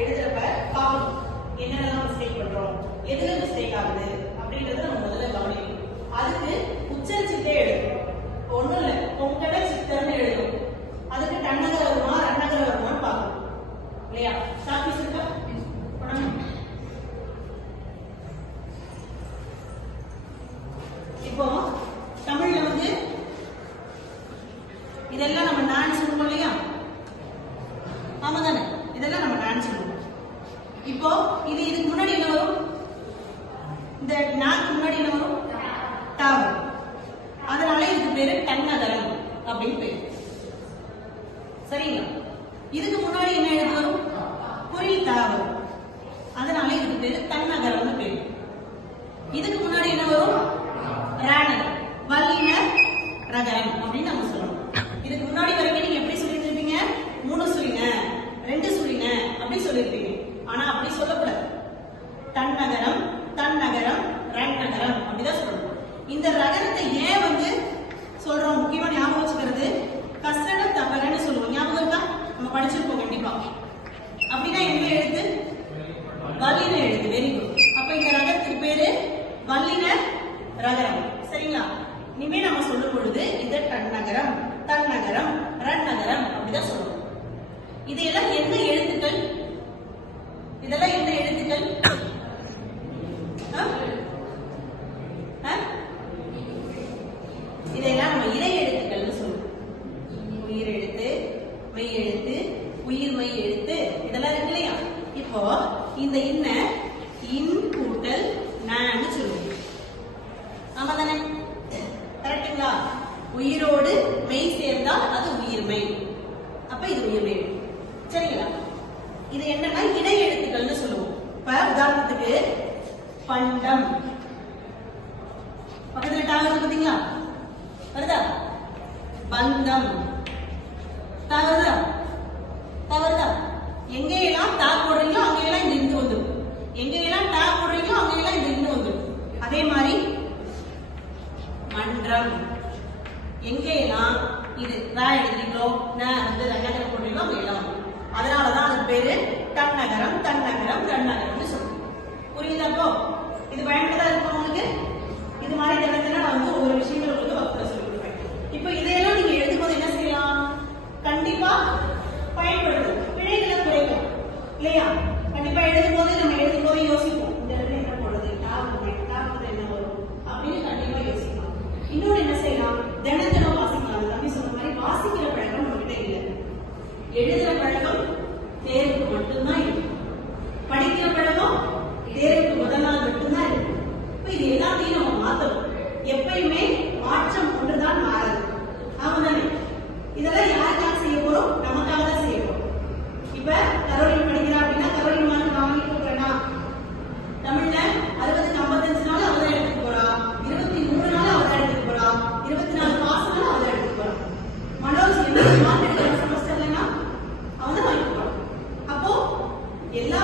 எழுதுறப்ப பார்க்கணும் என்னென்னலாம் மிஸ்டேக் பண்றோம், எதுல மிஸ்டேக் ஆகுது அப்படின்றத நம்ம முதல்ல கவனிக்கணும். அதுக்கு உச்சரிச்சுட்டே எழுதணும். ஒண்ணும் இல்ல, கொங்கட சித்தர்னு எழுதணும். அதுக்கு டன்னகர வருமா ரன்னகர வருமான்னு பார்க்கணும் இல்லையா? சாப்பிஸ் இருக்கா? இப்போ தமிழ்ல வந்து இதெல்லாம் நம்ம நான் சொல்லுவோம் இல்லையா? ஆமா தானே? இதெல்லாம் நம்ம நான் சொல்லுவோம். இப்போ இதுக்கு முன்னாடி என்ன வரும்? இந்த நாக்கு முன்னாடி என்ன வரும்? டா வரும். அதனால இதுக்கு பேரு டன்னகரம் அப்படின்னு பேரு. சரிங்களா? இதுக்கு முன்னாடி என்ன எழுத்து வரும்? குறில் தா வரும். அதனால இதுக்கு பேரு தன்னகரம்னு பேரு. இதுக்கு முன்னாடி என்ன வரும்? ராணகரம், வல்லினர் ரகரம் அப்படின்னு நம்ம சொல்லணும். இதுக்கு முன்னாடி வரைக்கும் நீங்க எப்படி சொல்லிட்டு இருப்பீங்க? 3 சொல்லிங்க, 2 சொல்லிங்க அப்படி சொல்லிருப்பீங்க. ஆனா அப்படி சொல்லக்கூடாது. தன்னகரம், தன்னகரம், ரன்னகரம் அப்படிதான் சொல்லணும். இந்த ரகரத்தை ஏன் வந்து சொல்றோம் முக்கியமா ஞாபகம் வச்சுக்கிறது, கசட தகரன்னு சொல்லுவோம். ஞாபகம் இருக்கா? நம்ம படிச்சிருப்போம் கண்டிப்பா. அப்படின்னா எந்த எழுத்து? வல்லின எழுத்து. Very good. அப்ப இந்த ரகத்துக்கு பேரு வல்லின ரகரம். சரிங்களா? இனிமே நம்ம சொல்லும் பொழுது இது டன்னகரம், தன்னகரம், ரன்னகரம் அப்படிதான் சொல்லணும். இதெல்லாம் என்ன எழுத்துக்கள்? இதெல்லாம் என்ன எழுத்துக்கள்? இதெல்லாம் நம்ம இறை எழுத்துக்கள்னு சொல்லுவோம். உயிர் எழுத்து, மெய் எழுத்து, உயிர் மெய் எழுத்து இதெல்லாம் இருக்கு இல்லையா? இப்போ இந்த இன்ன இன் கூட்டல் நான்னு சொல்லுவோம். ஆமா தானே? கரெக்டுங்களா? உயிரோடு மெய் சேர்ந்தால் அது உயிர்மெய். அப்ப இது உயிர்மெய். சரிங்களா? இது என்னன்னா இடை எழுத்துக்கள்னு சொல்லுவோம். இப்ப உதாரணத்துக்கு பண்டம் பக்கத்துல டா வருது பாத்தீங்களா? வருதா? பந்தம் தா வருதா? தா வருதா? எங்கெல்லாம் தா போடுறீங்களோ அங்கெல்லாம் இந்த இந்து வந்துடும். எங்கெல்லாம் டா போடுறீங்களோ அங்கெல்லாம் இந்த இந்து வந்துடும். அதே மாதிரி மன்றம், எங்கெல்லாம் இது ரா எழுதுறீங்களோ வந்து ரன்னகரம் போடுறீங்களோ அங்கெல்லாம் வந்துடும். அதனாலதான் அதுக்கு பேரு தன்னகரம், தன்னகரம், ரன்னகரம்னு சொல்லுவோம். புரியுதாப்போ? இது பயன்படுத்தா இருக்கும் உங்களுக்கு? இது மாதிரி தினத்தின நான் வந்து ஒவ்வொரு விஷயங்கள் உங்களுக்கு வகுப்புல சொல்லி கொடுப்பேன். இப்போ இதையெல்லாம் நீங்க எழுதும் போது என்ன செய்யலாம்? கண்டிப்பா பயன்படுத்தும், பிழைகளை குறைக்கும் இல்லையா? கண்டிப்பா எழுதும் போது நம்ம எழுதும் போது யோசிப்போம், இந்த இடத்துல என்ன போடுறது, டாப் என்ன வரும் அப்படின்னு கண்டிப்பா யோசிக்கலாம். இன்னொன்று என்ன செய்யலாம்? தினத்தினம் வாசிக்கலாம். தம்பி சொன்ன மாதிரி வாசிக்கிற பழக்கம் நம்மகிட்ட இல்லை. எழுதுற பழக்கம் தேர்வுக்கு மட்டும்தான் இருக்கு. படிக்கிற பழக்கம் தேர்வுக்கு முதல் நாள் மட்டும்தான் இருக்கு. இப்ப இது எல்லாத்தையும் நம்ம மாத்தணும். எப்பயுமே மாற்றம் ஒன்றுதான் மாறாது. ஆமாதானே? இதெல்லாம் யாருக்காக செய்ய போறோம்? நமக்காக தான் செய்ய போறோம். இப்ப கரோலின் படிக்கிறா அப்படின்னா கரோலின் மார்க் வாங்கிட்டு போறேன்னா தமிழ்ல 60க்கு 55 நாள் அவ தான் எடுத்துட்டு போறா, 23 நாள் அவ தான் எடுத்துட்டு போறா, 24 பாஸ் நாள் அவ தான் எடுத்துட்டு போறா. மனோஜ் என்ன மார்க் எடுக்கிற செமஸ்டர்லன்னா அவன் தான் வாங்கிட்டு போறான். அப்போ எல்லா